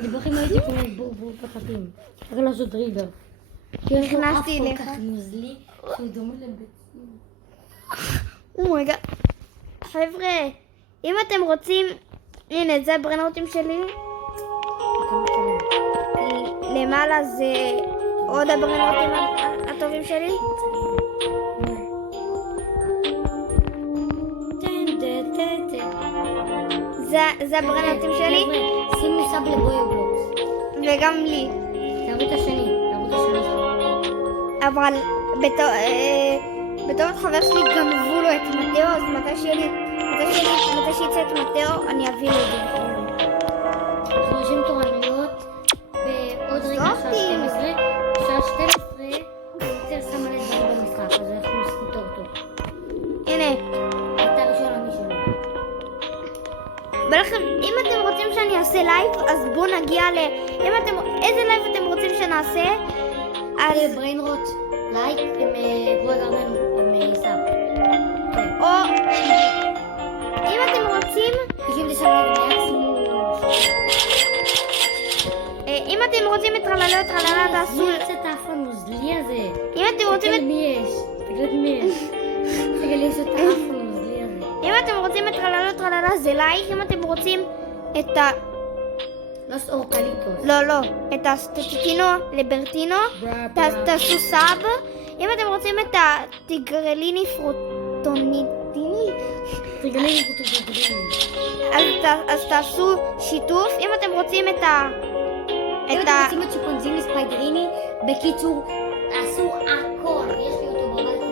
אני בכלל הייתי כמו בור פחדים. רק לעשות דריבר. נכנסתי אליך. כל כך נוזלי, שהוא דומה לביצים. אומייגאד. חבר'ה, אם אתם רוצים... הנה, זה הברנוטים שלי. למעלה זה עוד הברנוטים הטובים שלי. זה הברנוטים שלי. שימו סאב לבויובלוקס. וגם לי. תערוץ השני. אבל בתור חבר שלי גנבו לו את מתאו, אז מתי שיצא את מתאו, אני אביא לו את זה. אנחנו עושים תורנויות בעוד רגע שעה 12. שעה 12 יותר שמה לדברים במשחק, אז אנחנו עושים טוב. הנה. אתה ראשון למישהו. ולכם, אם אתם רוצים שאני אעשה לייב, אז בואו נגיע איזה לייב אתם רוצים שנעשה? אז... בריינרוט, לייק, עם בויגרמן, עם סאב. או... אם אתם רוצים... 99 מקסימום. אם אתם רוצים את טרללה, תעשו... מי יוצא את האף הנוזלי הזה? אם אתם רוצים את... תגלה מי יש. תגלה יש את האף הנוזלי הזה. אם אתם רוצים את טרללה, זה לייק. אם אתם רוצים את ה... לוס אורקליטוס. לא, את הסטטינו לברטינו, תעשו סאב. אם אתם רוצים את הטיגרליני פרוטוניטיני, אז תעשו שיתוף. אם אתם רוצים את אם אתם רוצים את צ'יפונזיני ספיידריני, בקיצור, עשו הכל. יש לי אותו בבית.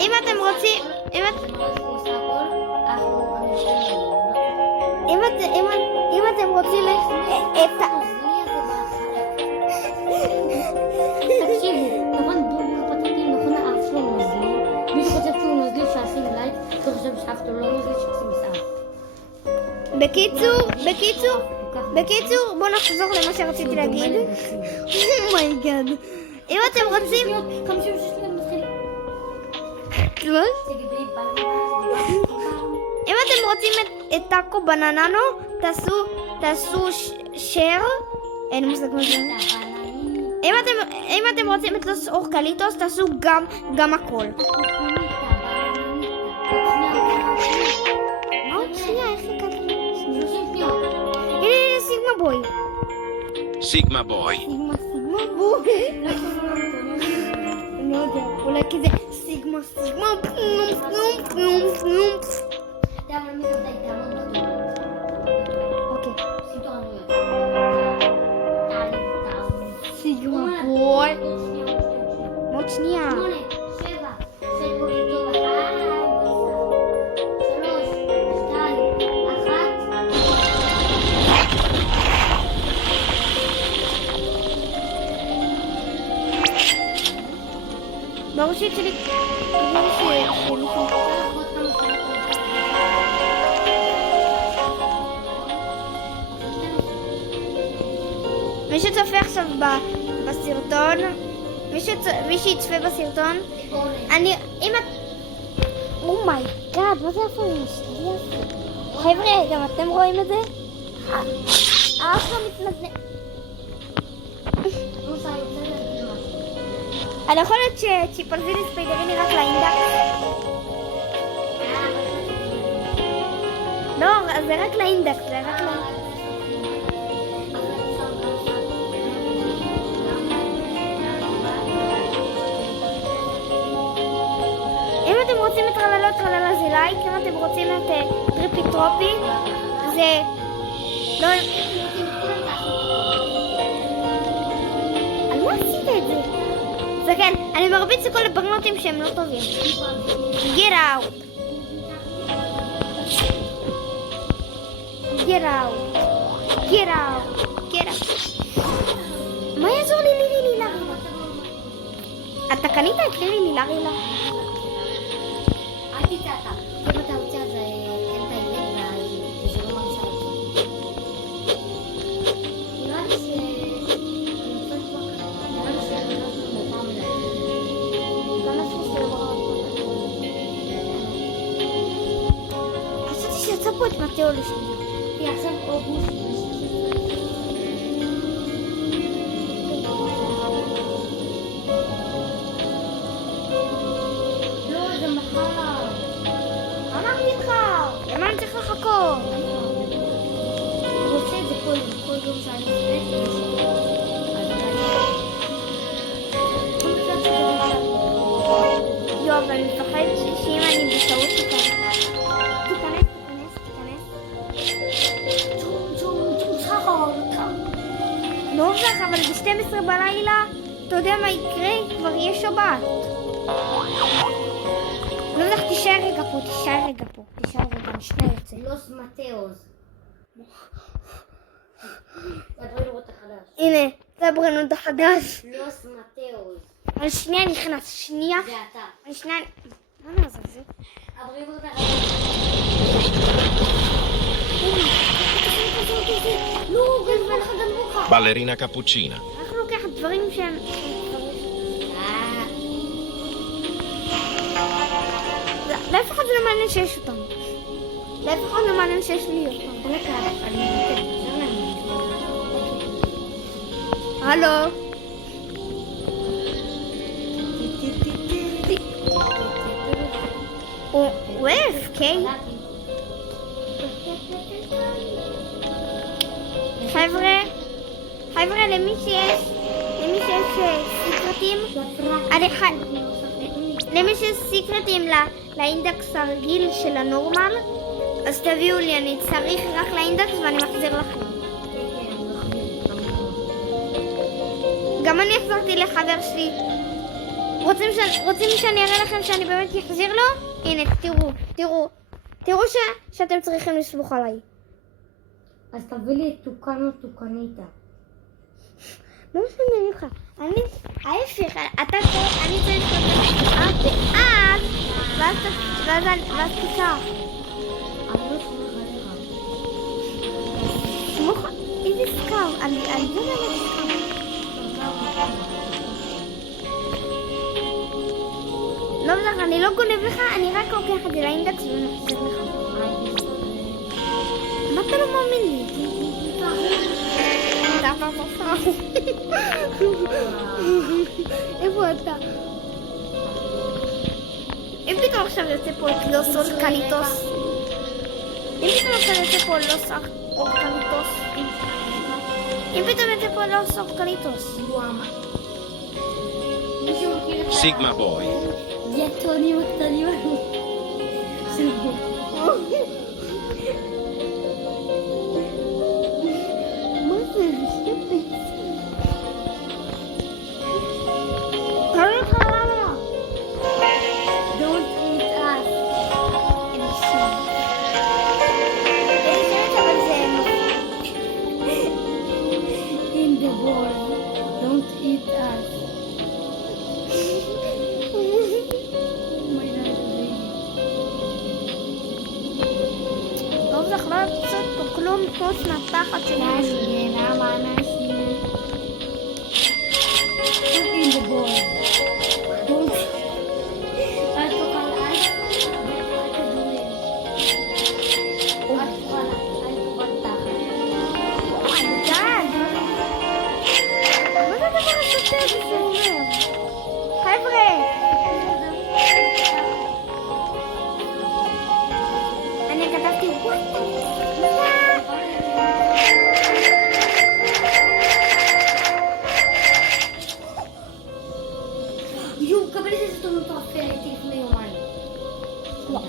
אם אתם רוצים... אם אתם רוצים את ה... תקשיבו, נכון בור פטטים, נכון האף שלו נוזלי. מי שחושב שהוא נוזלי שעשים לייק, אתה חושב שאף שלו לא נוזלי שעשים סאב. בקיצור, בואו נחזור למה שרציתי להגיד. אומייגאד. אם אתם רוצים... 56 מתחיל. אם אתם רוצים את טאקו בנננו, תעשו שייר. אין מושג מה זה. אם אתם רוצים את לוס אורקליטוס, תעשו גם הכל. מה עוד שנייה? איך הגעתי? הנה, סיגמה בוי. סיגמה בוי. אני לא יודע, אולי כזה סיגמה. אוקיי. סיגמה בוי. עוד שנייה. 7, 6, 5, 4, 3, 2, 1. בראשית שלי. מי שצופה עכשיו בסרטון, מי שיצפה בסרטון, אם את... אומייגאד, מה זה איפה משלי הזה? חבר'ה, גם אתם רואים את זה? האף לא מתנדנד. אני יכול להיות שצ'יפונזיני ספיידריני רק לאינדקס? לא, זה רק לאינדקס, אם אתם רוצים את טרללה זה לייק, אם אתם רוצים את טריפי טרופי זה... לא... אני לא עשית את זה. זה כן, אני מרביץ לכל הברנוטים שהם לא טובים. Get out. Get out. Get out. Get out. מה יעזור לי לילה? אתה קנית את לילה? אל תצא אתה. אם אתה רוצה אז אין את האמת וזה לא מרגישה את זה. נראה לי חשבתי שיצא פה את מתאו לשנייה. כי עכשיו אוגוסט. לא, זה מחר. אמרתי לך, למה אני צריך לחכות? הוא עושה את זה כל יום שאני עושה. יואו, אבל אני מפחדת שאם אני בטעות תיכנס. לא הולך, אבל ב-12 בלילה, אתה יודע מה יקרה? כבר יהיה שבת. לא הולך, תישאר רגע פה, אני שנייה יוצא. לוס מטאוס. זה הברנוד החדש. הנה, זה הברנוד החדש. לוס מטאוס. אני שנייה נכנס, שנייה. זה אתה. אני שנייה... מה זה זה? הברנוד החדש. לא, גזמן לך גם בוכה. Ballerina cappuccina. אנחנו לוקח דברים שהם... לאף אחד זה לא מעניין שיש אותם. לאף אחד לא מעניין שיש לי אותם. הלו? הוא AFK? חבר'ה, למי שיש סיקרטים, למי שיש סיקרטים לאינדקס הרגיל של הנורמל, אז תביאו לי, אני צריך רק לאינדקס ואני מחזיר לכם. גם אני החזרתי לחבר שלי. רוצים שאני אראה לכם שאני באמת אחזיר לו? הנה, תראו שאתם צריכים לסמוך עליי. אז תביא לי תוקן או תוקניתה. לא משנה לך. ההפך, אני צריך ואז תיקח. אני לא סומך עליך. סמוך, איזה סקאר, אני לא יודעת סקאר. לא בטח, אני לא גונב לך, אני רק לוקח את זה לאינדקס ומחזיר לך. מה אתה לא מאמין לי? איפה אתה? אם פתאום עכשיו יוצא פה את לוס אורקליטוס. אם פתאום יוצא פה לוס אורקליטוס. Sigma Boy. דיאטונים הקטנים האלו. מה זה? תראי לך למה? Don't eat us. איזה שם אבל זה In the world. Don't eat us. לא צריך לא לצאת פה כלום חוץ מהתחת שלי. למה אנשים? In the world. Don't. אל תאכל אייס ואל כדורים. אל תאכל תחת. די! מה זה הדבר הסוטה הזה שאומר? חבר'ה! אני כתבתי יו, קבל איזה סתונות רפלת לפני יומיים. לא.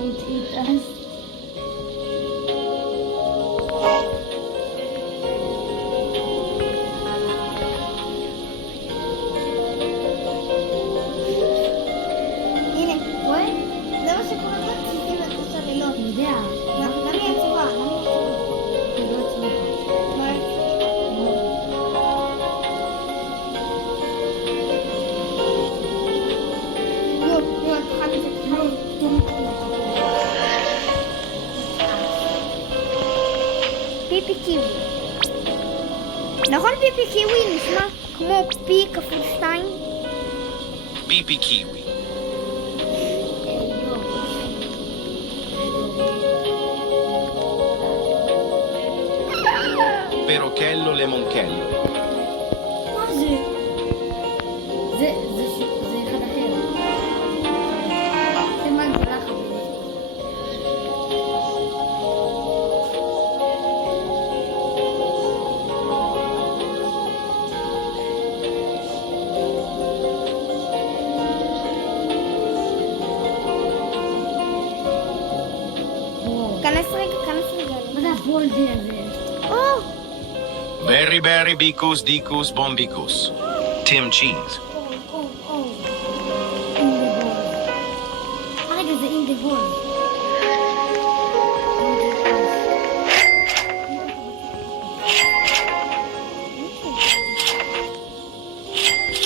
don't eat us. הנה, רואה? זה מה שקורה בבסיסים מטוס הלילות. אני יודע. למה היא עצובה? היא לא הצליחה. פיפי קיווי. נכון פיפי קיווי נשמע כמו פי כפול 2? Pipi kiwi. Perochello lemonchello. מה זה? זה אחד אחר. זה מה גדולה חברים. כנס רגע. מה זה הבולדי הזה? או! Berry berry bicus dicus bombicus. Tim cheese. In the ball. רגע, זה in the ball.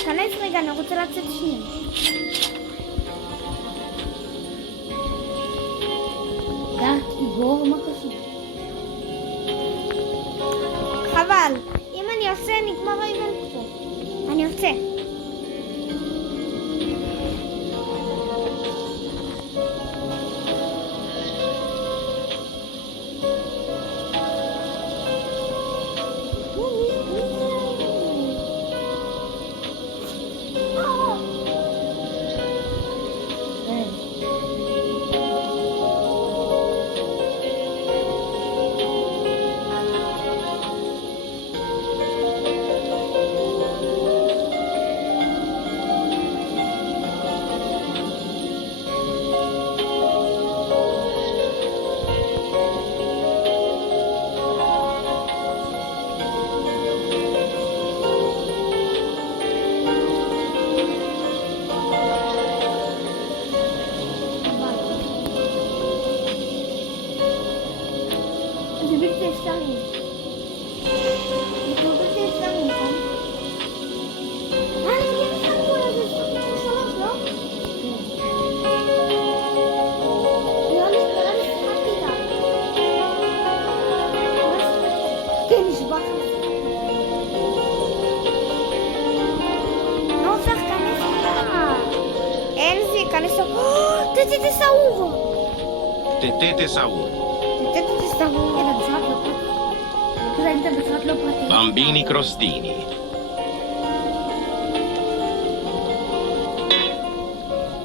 כנס רגע, אני רוצה לצאת שנייה. דארק איגור, מה קשור? חבל. אם אני עושה, נגמר האיבנט פה. אני יוצא. זה בלתי אפשרי. זה בלתי אפשרי, נכון? אני מגיע לך פה איזה 3, לא? לא נשחקתי איתה. כן, נשבע לך. לא הופך כנס איתה. אין זה, כנס איתה. תצא סעור. Tetete saur. תצא סעור. כן, המשחק לא פרטי. כזה היית משחק לא פרטי. Bambini crostini.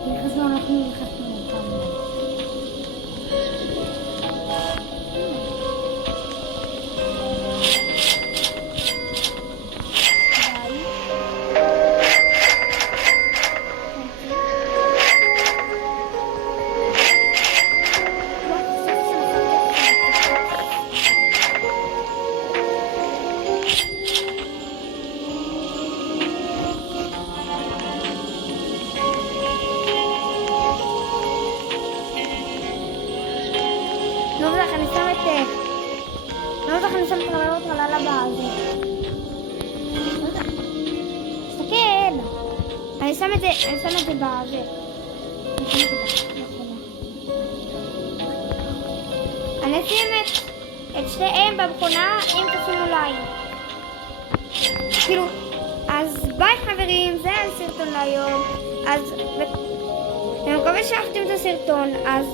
נכנסנו, אנחנו נכנסנו. נובלך, אני שם את... נובלך, אני שם את הרעיונות על הבא הזה. תסתכל! אני שם את זה בזה. אני אשים את שניהם במכונה עם תשימו ליין. כאילו, אז ביי חברים, זה הסרטון להיום. אז אני מקווה שאהבתם את הסרטון, אז